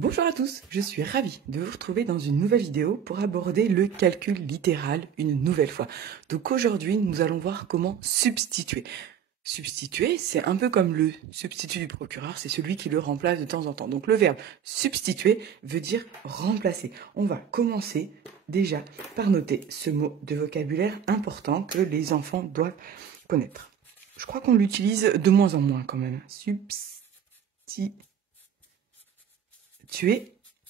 Bonjour à tous, je suis ravie de vous retrouver dans une nouvelle vidéo pour aborder le calcul littéral une nouvelle fois. Donc aujourd'hui, nous allons voir comment substituer. Substituer, c'est un peu comme le substitut du procureur, c'est celui qui le remplace de temps en temps. Donc le verbe substituer veut dire remplacer. On va commencer déjà par noter ce mot de vocabulaire important que les enfants doivent connaître. Je crois qu'on l'utilise de moins en moins quand même. Substituer.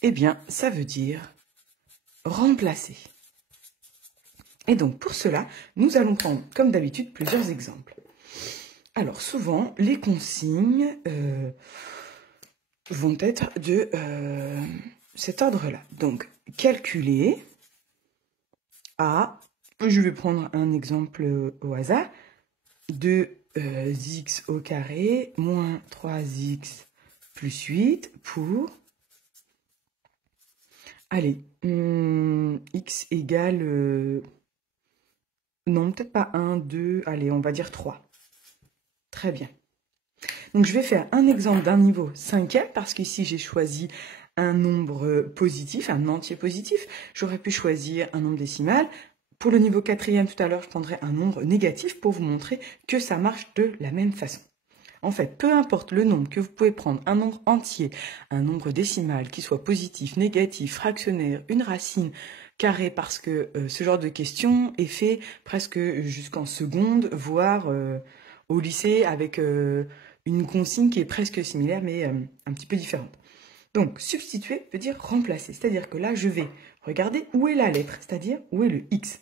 Eh bien, ça veut dire remplacer. Et donc, pour cela, nous allons prendre, comme d'habitude, plusieurs exemples. Alors, souvent, les consignes vont être de cet ordre-là. Donc, calculer à, je vais prendre un exemple au hasard, 2x au carré moins 3x plus 8 pour... Allez, x égale... non, peut-être pas 1, 2, allez, on va dire 3. Très bien. Donc, je vais faire un exemple d'un niveau 5e, parce qu'ici, j'ai choisi un nombre positif, un entier positif. J'aurais pu choisir un nombre décimal. Pour le niveau 4e, tout à l'heure, je prendrai un nombre négatif pour vous montrer que ça marche de la même façon. En fait, peu importe le nombre que vous pouvez prendre, un nombre entier, un nombre décimal, qui soit positif, négatif, fractionnaire, une racine, carré, parce que ce genre de question est fait presque jusqu'en seconde, voire au lycée, avec une consigne qui est presque similaire, mais un petit peu différente. Donc, substituer veut dire remplacer, c'est-à-dire que là, je vais regarder où est la lettre, c'est-à-dire où est le x.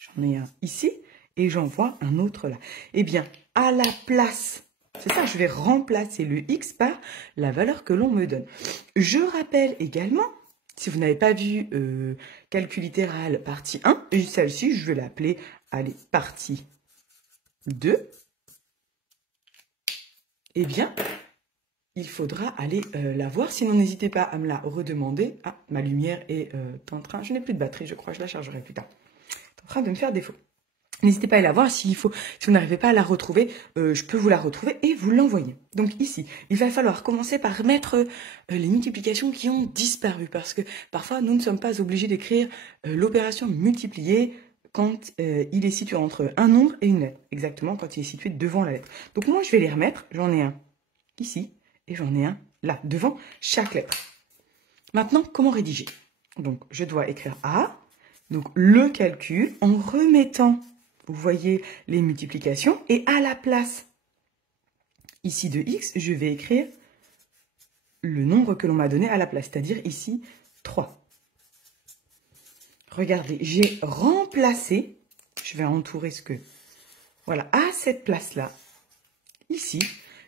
J'en ai un ici, et j'en vois un autre là. Eh bien, à la place, c'est ça, je vais remplacer le x par la valeur que l'on me donne. Je rappelle également, si vous n'avez pas vu calcul littéral partie 1, et celle-ci, je vais l'appeler, allez, partie 2. Eh bien, il faudra aller la voir. Sinon, n'hésitez pas à me la redemander. Ah, ma lumière est en train... Je n'ai plus de batterie, je crois, je la chargerai plus tard. C'est en train de me faire défaut. N'hésitez pas à la voir, si vous n'arrivez pas à la retrouver, je peux vous la retrouver et vous l'envoyer. Donc ici, il va falloir commencer par mettre les multiplications qui ont disparu, parce que parfois nous ne sommes pas obligés d'écrire l'opération multiplier quand il est situé entre un nombre et une lettre, exactement quand il est situé devant la lettre. Donc moi je vais les remettre, j'en ai un ici et j'en ai un là, devant chaque lettre. Maintenant, comment rédiger? Donc je dois écrire A, donc le calcul en remettant... Vous voyez les multiplications. Et à la place, ici de x, je vais écrire le nombre que l'on m'a donné à la place. C'est-à-dire ici, 3. Regardez, j'ai remplacé, je vais entourer ce que... Voilà, à cette place-là, ici,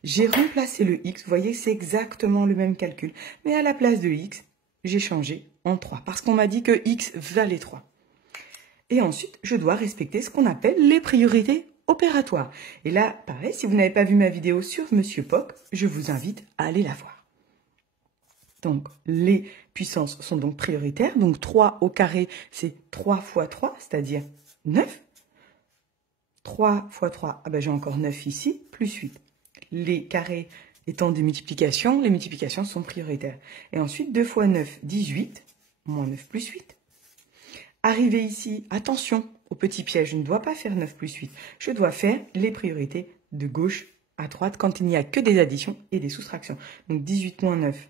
j'ai remplacé le x. Vous voyez, c'est exactement le même calcul. Mais à la place de x, j'ai changé en 3. Parce qu'on m'a dit que x valait 3. Et ensuite, je dois respecter ce qu'on appelle les priorités opératoires. Et là, pareil, si vous n'avez pas vu ma vidéo sur Monsieur Poc, je vous invite à aller la voir. Donc, les puissances sont donc prioritaires. Donc, 3 au carré, c'est 3 fois 3, c'est-à-dire 9. 3 fois 3, ah ben, j'ai encore 9 ici, plus 8. Les carrés étant des multiplications, les multiplications sont prioritaires. Et ensuite, 2 fois 9, 18, moins 9 plus 8. Arrivé ici, attention au petit piège, je ne dois pas faire 9 plus 8. Je dois faire les priorités de gauche à droite quand il n'y a que des additions et des soustractions. Donc 18 moins 9,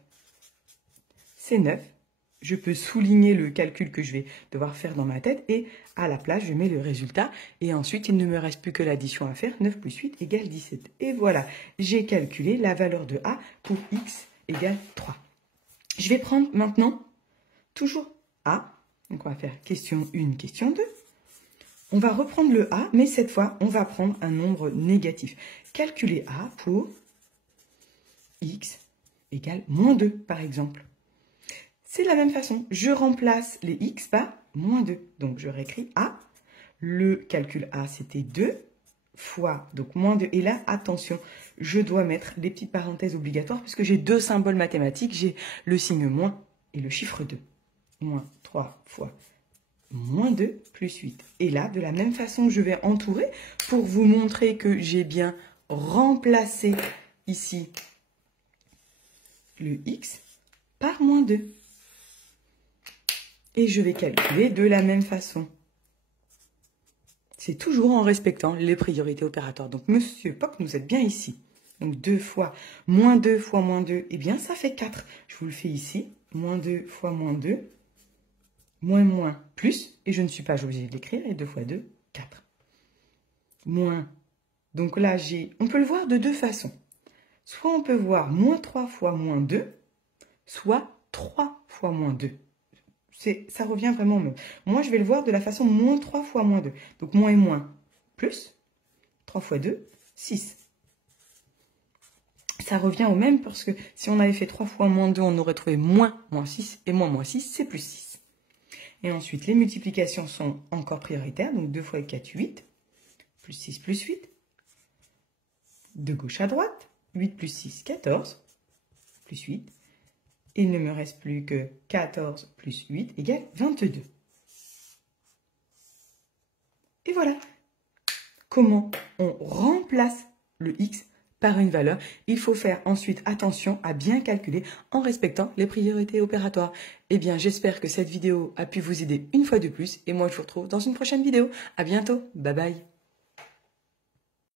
c'est 9. Je peux souligner le calcul que je vais devoir faire dans ma tête et à la place, je mets le résultat. Et ensuite, il ne me reste plus que l'addition à faire. 9 plus 8 égale 17. Et voilà, j'ai calculé la valeur de A pour x égale 3. Je vais prendre maintenant toujours A. Donc, on va faire question 1, question 2. On va reprendre le A, mais cette fois, on va prendre un nombre négatif. Calculer A pour x égale moins 2, par exemple. C'est de la même façon. Je remplace les x par moins 2. Donc, je réécris A. Le calcul A, c'était 2 fois, donc moins 2. Et là, attention, je dois mettre les petites parenthèses obligatoires puisque j'ai deux symboles mathématiques. J'ai le signe moins et le chiffre 2. Moins 3 fois moins 2 plus 8. Et là, de la même façon, je vais entourer pour vous montrer que j'ai bien remplacé ici le x par moins 2. Et je vais calculer de la même façon. C'est toujours en respectant les priorités opératoires. Donc, monsieur Poc, nous êtes bien ici. Donc, 2 fois moins 2 fois moins 2, eh bien, ça fait 4. Je vous le fais ici. Moins 2 fois moins 2, moins, plus. Et je ne suis pas obligée de l'écrire. Et 2 fois 2, 4. Moins. Donc là, on peut le voir de deux façons. Soit on peut voir moins 3 fois moins 2, soit 3 fois moins 2. Ça revient vraiment au même. Moi, je vais le voir de la façon moins 3 fois moins 2. Donc, moins et moins, plus. 3 fois 2, 6. Ça revient au même parce que si on avait fait 3 fois moins 2, on aurait trouvé moins 6. Et moins 6, c'est plus 6. Et ensuite, les multiplications sont encore prioritaires. Donc, 2 fois 4, 8. Plus 6, plus 8. De gauche à droite. 8 plus 6, 14. Plus 8. Il ne me reste plus que 14 plus 8 égale 22. Et voilà comment on remplace le x par une valeur. Il faut faire ensuite attention à bien calculer en respectant les priorités opératoires. Eh bien, j'espère que cette vidéo a pu vous aider une fois de plus. Et moi, je vous retrouve dans une prochaine vidéo. À bientôt. Bye bye.